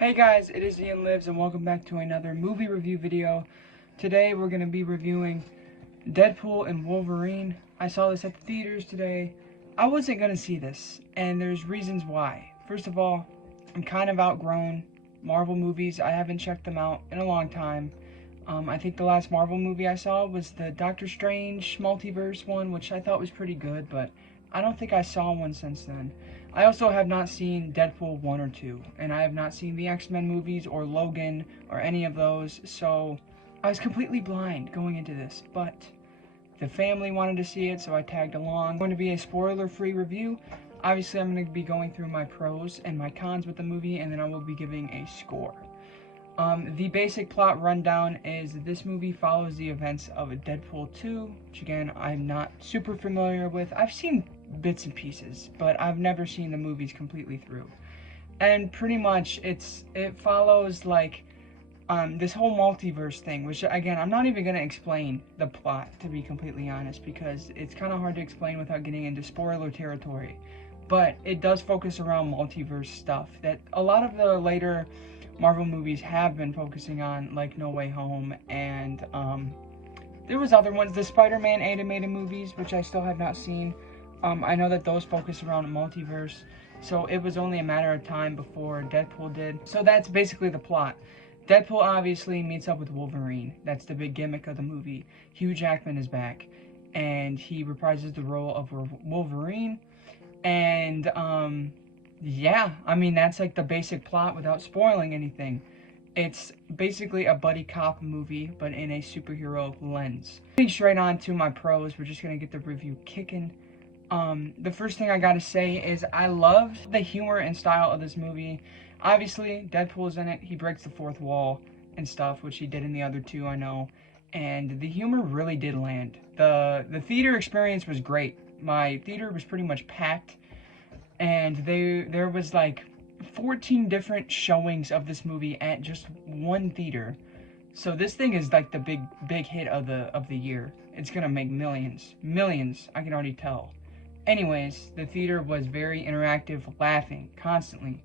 Hey guys, it is Ian Lives and welcome back to another movie review video. Today we're going to be reviewing Deadpool and Wolverine. I saw this at the theaters today. I wasn't going to see this, and there's reasons why. First of all, I'm kind of outgrown Marvel movies. I haven't checked them out in a long time. I think the last Marvel movie I saw was the Doctor Strange multiverse one, which I thought was pretty good, but I don't think I saw one since then. I also have not seen Deadpool 1 or 2, and I have not seen the X-Men movies or Logan or any of those, so I was completely blind going into this, but the family wanted to see it, so I tagged along. It's going to be a spoiler-free review. Obviously, I'm going to be going through my pros and my cons with the movie, and then I will be giving a score. The basic plot rundown is that this movie follows the events of Deadpool 2, which again, I'm not super familiar with. I've seen bits and pieces, but I've never seen the movies completely through. And pretty much it follows like this whole multiverse thing, which again, I'm not even going to explain the plot, to be completely honest, because it's kind of hard to explain without getting into spoiler territory. But it does focus around multiverse stuff that a lot of the later Marvel movies have been focusing on, like No Way Home, and there was other ones, the Spider-Man animated movies, which I still have not seen. I know that those focus around multiverse, so it was only a matter of time before Deadpool did. So that's basically the plot. Deadpool obviously meets up with Wolverine. That's the big gimmick of the movie. Hugh Jackman is back, and he reprises the role of Wolverine, and yeah, I mean, that's like the basic plot without spoiling anything. It's basically a buddy cop movie, but in a superhero lens. Getting straight on to my pros, we're just gonna get the review kicking. The first thing I gotta say is I loved the humor and style of this movie. Obviously, Deadpool's in it. He breaks the fourth wall and stuff, which he did in the other two, I know. And the humor really did land. The theater experience was great. My theater was pretty much packed. And there was like 14 different showings of this movie at just one theater. So this thing is like the big hit of the year. It's gonna make millions, I can already tell. Anyways, the theater was very interactive, laughing constantly.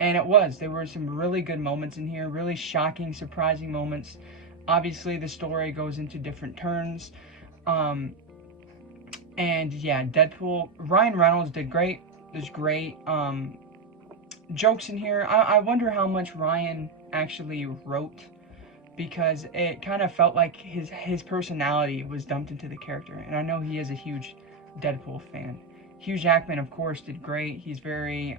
And there were some really good moments in here, really shocking, surprising moments. Obviously the story goes into different turns. And yeah, Deadpool, Ryan Reynolds did great. There's great jokes in here. I wonder how much Ryan actually wrote, because it kind of felt like his personality was dumped into the character. And I know he is a huge Deadpool fan. Hugh Jackman, of course, did great. He's very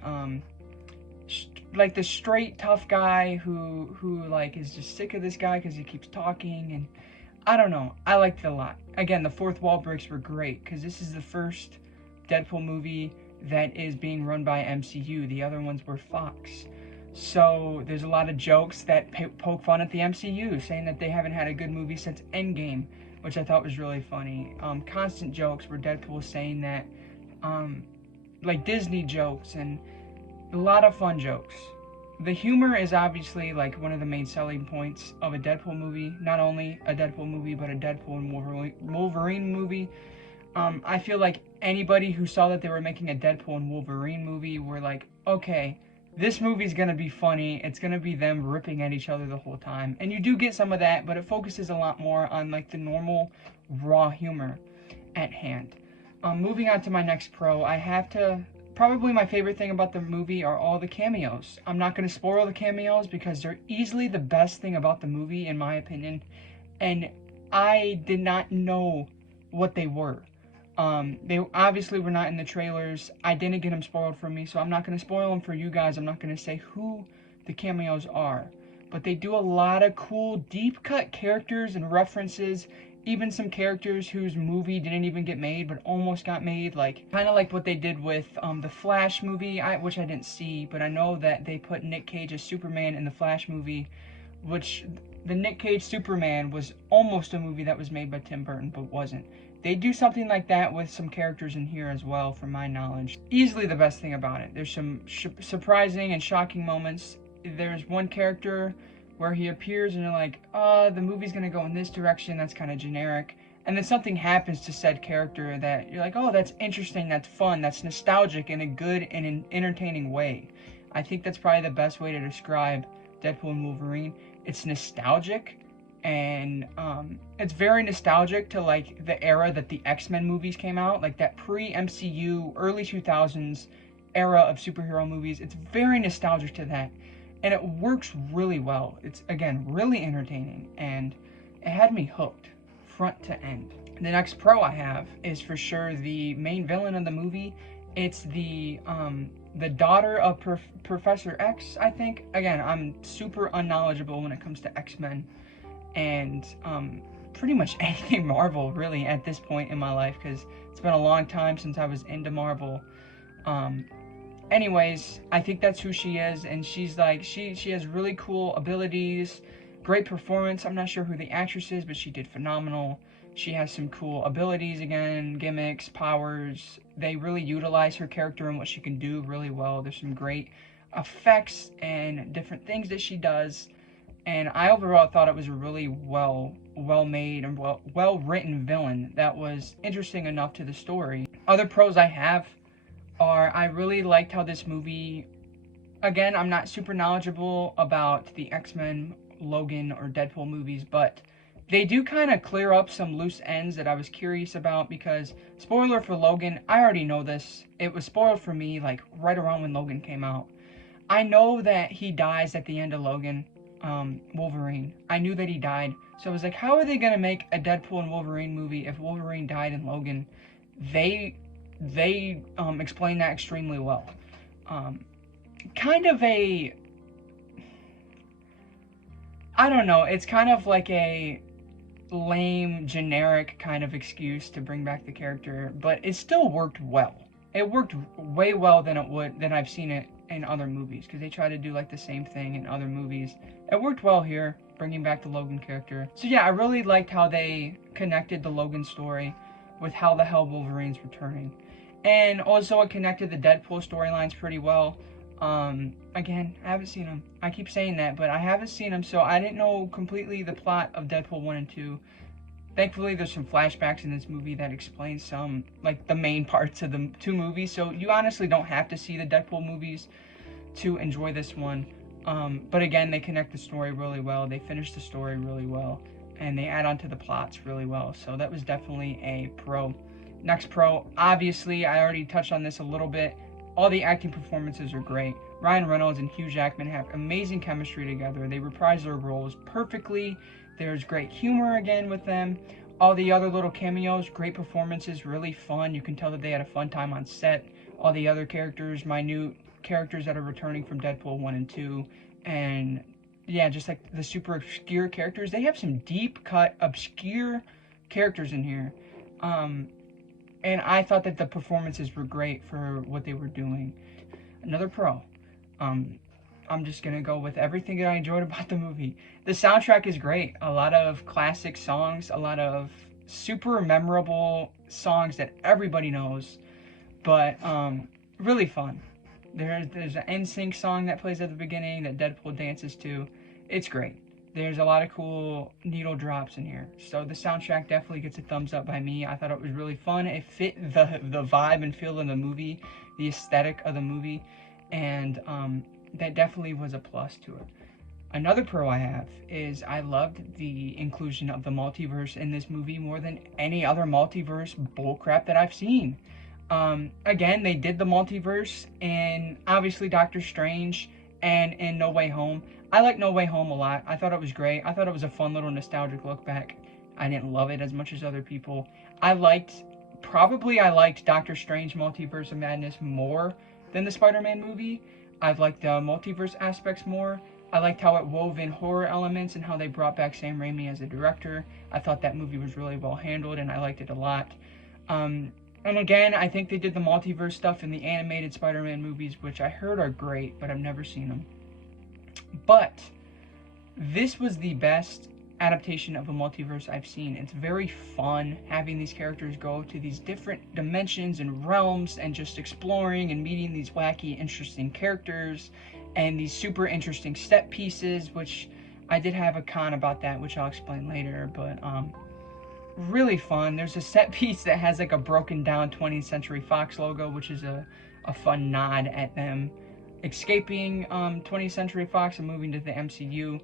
like the straight tough guy who like is just sick of this guy because he keeps talking, and I don't know. I liked it a lot. Again, the fourth wall breaks were great because this is the first Deadpool movie that is being run by MCU. The other ones were Fox. So there's a lot of jokes that poke fun at the MCU, saying that they haven't had a good movie since Endgame, which I thought was really funny. Constant jokes where Deadpool was saying that, like Disney jokes, and a lot of fun jokes. The humor is obviously like one of the main selling points of a Deadpool movie. Not only a Deadpool movie, but a Deadpool and Wolverine movie. I feel like anybody who saw that they were making a Deadpool and Wolverine movie were like, okay, this movie's gonna be funny. It's gonna be them ripping at each other the whole time. And you do get some of that, but it focuses a lot more on like the normal, raw humor at hand. Moving on to my next pro, probably my favorite thing about the movie are all the cameos. I'm not gonna spoil the cameos because they're easily the best thing about the movie, in my opinion. And I did not know what they were. They obviously were not in the trailers. I didn't get them spoiled for me, so I'm not going to spoil them for you guys. I'm not going to say who the cameos are. But they do a lot of cool, deep-cut characters and references. Even some characters whose movie didn't even get made, but almost got made. Like, kind of like what they did with the Flash movie, which I didn't see. But I know that they put Nick Cage as Superman in the Flash movie, which the Nick Cage Superman was almost a movie that was made by Tim Burton, but wasn't. They do something like that with some characters in here as well, from my knowledge. Easily the best thing about it. There's some surprising and shocking moments. There's one character where he appears and you're like, oh, the movie's gonna go in this direction, that's kind of generic. And then something happens to said character that you're like, oh, that's interesting, that's fun, that's nostalgic in a good and an entertaining way. I think that's probably the best way to describe Deadpool and Wolverine. It's nostalgic, and it's very nostalgic to like the era that the X-Men movies came out, like that pre-MCU, early 2000s era of superhero movies. It's very nostalgic to that, and it works really well. It's, again, really entertaining, and it had me hooked front to end. The next pro I have is for sure the main villain of the movie. It's the daughter of Professor X, I think. Again, I'm super unknowledgeable when it comes to X-Men and pretty much anything Marvel, really, at this point in my life, because it's been a long time since I was into Marvel. Anyways, I think that's who she is, and she's like, she has really cool abilities, great performance. I'm not sure who the actress is, but she did phenomenal. She has some cool abilities, again, gimmicks, powers. They really utilize her character and what she can do really well. There's some great effects and different things that she does. And I overall thought it was a really well made and well written villain that was interesting enough to the story. Other pros I have are, I really liked how this movie, again, I'm not super knowledgeable about the X-Men, Logan, or Deadpool movies, but they do kind of clear up some loose ends that I was curious about, because, spoiler for Logan, I already know this. It was spoiled for me, like, right around when Logan came out. I know that he dies at the end of Logan, Wolverine. I knew that he died. So I was like, how are they going to make a Deadpool and Wolverine movie if Wolverine died in Logan? They explain that extremely well. Kind of a, I don't know, it's kind of like a lame, generic kind of excuse to bring back the character, but it still worked well. It worked way well than I've seen it in other movies, because they try to do like the same thing in other movies. It worked well here, bringing back the Logan character. So yeah, I really liked how they connected the Logan story with how the hell Wolverine's returning. And also it connected the Deadpool storylines pretty well. Again, I haven't seen them. I keep saying that, but I haven't seen them, so I didn't know completely the plot of Deadpool 1 and 2. Thankfully, there's some flashbacks in this movie that explain some, like, the main parts of the two movies, so you honestly don't have to see the Deadpool movies to enjoy this one. But again, they connect the story really well, they finish the story really well, and they add on to the plots really well, so that was definitely a pro. Next pro, obviously, I already touched on this a little bit. All the acting performances are great. Ryan Reynolds and Hugh Jackman have amazing chemistry together. They reprise their roles perfectly. There's great humor again with them. All the other little cameos, great performances, really fun. You can tell that they had a fun time on set. All the other characters, minute characters that are returning from Deadpool 1 and 2. And yeah, just like the super obscure characters. They have some deep cut, obscure characters in here. And I thought that the performances were great for what they were doing. Another pro. I'm just going to go with everything that I enjoyed about the movie. The soundtrack is great. A lot of classic songs, a lot of super memorable songs that everybody knows, but really fun. There's an NSYNC song that plays at the beginning that Deadpool dances to. It's great. There's a lot of cool needle drops in here. So the soundtrack definitely gets a thumbs up by me. I thought it was really fun. It fit the vibe and feel of the movie, the aesthetic of the movie, and that definitely was a plus to it. Another pro I have is I loved the inclusion of the multiverse in this movie more than any other multiverse bullcrap that I've seen. Again, they did the multiverse in, obviously, Doctor Strange and in No Way Home. I like No Way Home a lot. I thought it was great. I thought it was a fun little nostalgic look back. I didn't love it as much as other people. I liked Doctor Strange Multiverse of Madness more than the Spider-Man movie. I've liked the multiverse aspects more. I liked how it wove in horror elements and how they brought back Sam Raimi as a director. I thought that movie was really well handled and I liked it a lot. And again, I think they did the multiverse stuff in the animated Spider-Man movies, which I heard are great, but I've never seen them. But this was the best adaptation of a multiverse I've seen. It's very fun having these characters go to these different dimensions and realms and just exploring and meeting these wacky, interesting characters and these super interesting set pieces, which I did have a con about that, which I'll explain later, but really fun. There's a set piece that has like a broken down 20th Century Fox logo, which is a fun nod at them escaping 20th Century Fox and moving to the MCU.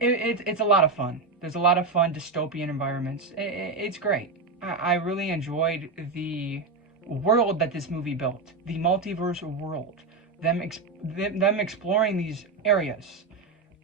It's a lot of fun. There's a lot of fun dystopian environments. It's great. I really enjoyed the world that this movie built, the multiverse world, them exploring these areas.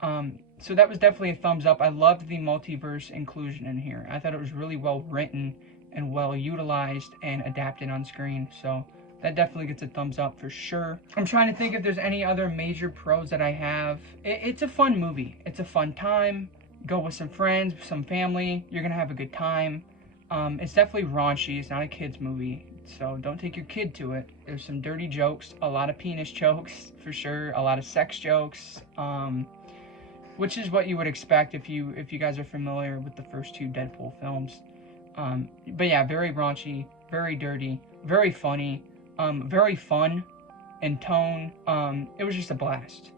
So that was definitely a thumbs up. I loved the multiverse inclusion in here. I thought it was really well written and well utilized and adapted on screen. So that definitely gets a thumbs up for sure. I'm trying to think if there's any other major pros that I have. It's a fun movie. It's a fun time. Go with some friends, some family. You're gonna have a good time. It's definitely raunchy. It's not a kid's movie, so don't take your kid to it. There's some dirty jokes, a lot of penis jokes for sure, a lot of sex jokes, which is what you would expect if you guys are familiar with the first two Deadpool films. But yeah, very raunchy, very dirty, very funny. Very fun in tone. It was just a blast.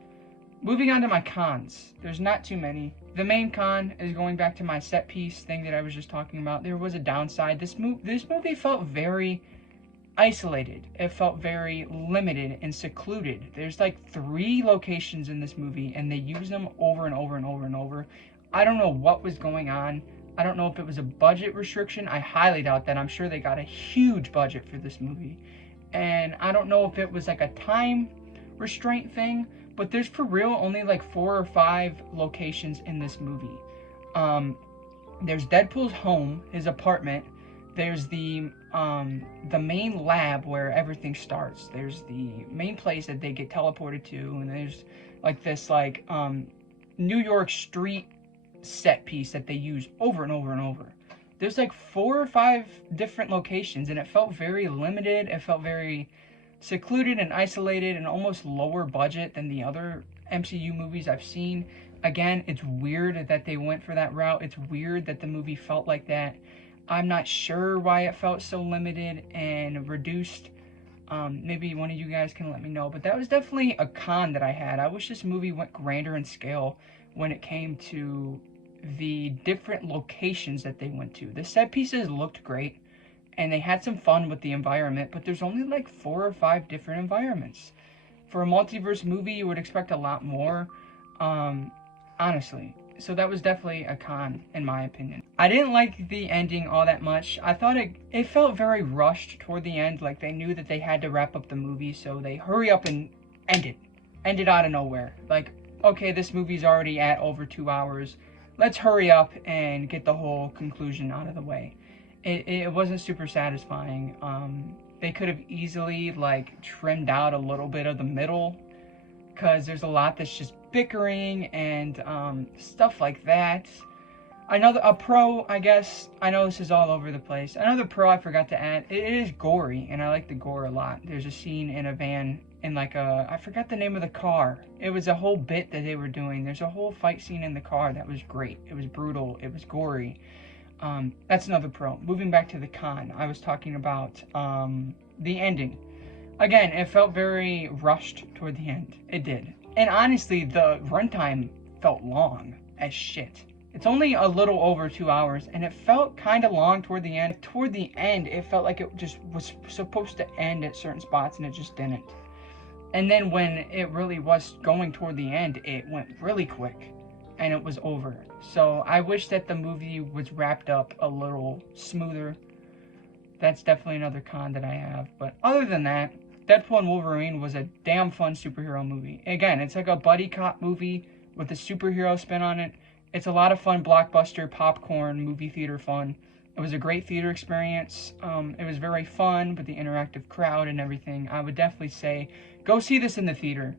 Moving on to my cons. There's not too many. The main con is going back to my set piece thing that I was just talking about. There was a downside. This movie felt very isolated. It felt very limited and secluded. There's like 3 locations in this movie, and they use them over and over and over and over. I don't know what was going on. I don't know if it was a budget restriction. I highly doubt that. I'm sure they got a huge budget for this movie. And I don't know if it was like a time restraint thing, but there's for real only like 4 or 5 locations in this movie. There's Deadpool's home, his apartment. There's the main lab where everything starts. There's the main place that they get teleported to, and there's like this like New York street set piece that they use over and over and over. There's like 4 or 5 different locations, and it felt very limited. It felt very secluded and isolated and almost lower budget than the other MCU movies I've seen. Again, it's weird that they went for that route. It's weird that the movie felt like that. I'm not sure why it felt so limited and reduced. Maybe one of you guys can let me know, but that was definitely a con that I had. I wish this movie went grander in scale when it came to the different locations that they went to. The set pieces looked great, and they had some fun with the environment, but there's only like 4 or 5 different environments. For a multiverse movie, you would expect a lot more, honestly. So that was definitely a con, in my opinion. I didn't like the ending all that much. I thought it felt very rushed toward the end, like they knew that they had to wrap up the movie, so they hurry up and end it out of nowhere. Like, okay, this movie's already at over 2 hours. Let's hurry up and get the whole conclusion out of the way. It wasn't super satisfying. They could have easily like trimmed out a little bit of the middle, because there's a lot that's just bickering and stuff like that. A pro, I guess, I know this is all over the place. Another pro I forgot to add, it is gory, and I like the gore a lot. There's a scene in a van in like I forgot the name of the car. It was a whole bit that they were doing. There's a whole fight scene in the car that was great. It was brutal. It was gory. That's another pro. Moving back to the con, I was talking about the ending. Again, it felt very rushed toward the end. It did. And honestly, the runtime felt long as shit. It's only a little over 2 hours, and it felt kind of long toward the end. Toward the end, it felt like it just was supposed to end at certain spots, and it just didn't. And then when it really was going toward the end, it went really quick, and it was over. So I wish that the movie was wrapped up a little smoother. That's definitely another con that I have. But other than that, Deadpool and Wolverine was a damn fun superhero movie. Again, it's like a buddy cop movie with a superhero spin on it. It's a lot of fun, blockbuster, popcorn, movie theater fun. It was a great theater experience. It was very fun with the interactive crowd and everything. I would definitely say, go see this in the theater.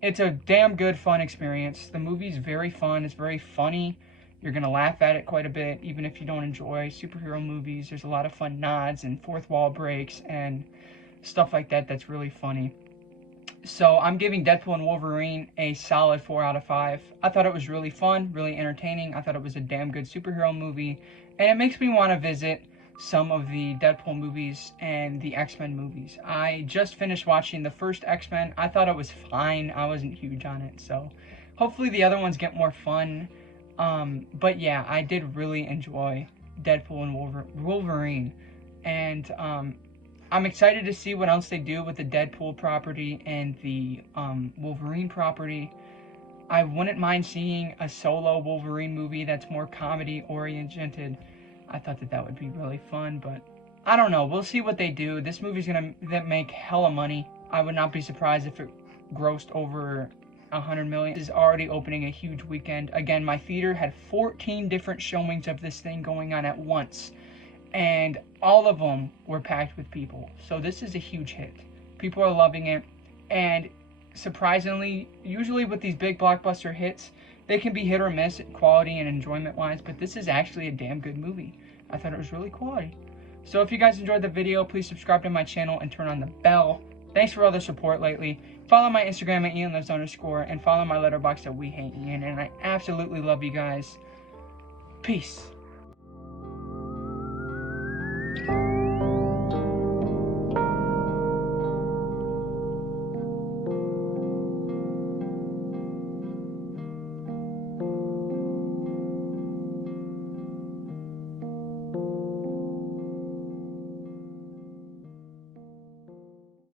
It's a damn good, fun experience. The movie's very fun. It's very funny. You're going to laugh at it quite a bit, even if you don't enjoy superhero movies. There's a lot of fun nods and fourth wall breaks and stuff like that that's really funny. So I'm giving Deadpool and Wolverine a solid 4 out of 5. I thought it was really fun, really entertaining. I thought it was a damn good superhero movie. And it makes me want to visit some of the Deadpool movies and the X-Men movies. I just finished watching the first X-Men. I thought it was fine. I wasn't huge on it. So hopefully the other ones get more fun. But yeah, I did really enjoy Deadpool and Wolverine. And I'm excited to see what else they do with the Deadpool property and the Wolverine property. I wouldn't mind seeing a solo Wolverine movie that's more comedy oriented. I thought that would be really fun, but I don't know. We'll see what they do. This movie's gonna make hella money. I would not be surprised if it grossed over 100 million. This is already opening a huge weekend. Again, my theater had 14 different showings of this thing going on at once, and all of them were packed with people. So this is a huge hit. People are loving it, and surprisingly, usually with these big blockbuster hits, they can be hit or miss quality and enjoyment wise, but this is actually a damn good movie. I thought it was really quality. So if you guys enjoyed the video, please subscribe to my channel and turn on the bell. Thanks for all the support lately. Follow my Instagram at @IanLives_, and follow my Letterboxd at wehateian, and I absolutely love you guys. Peace.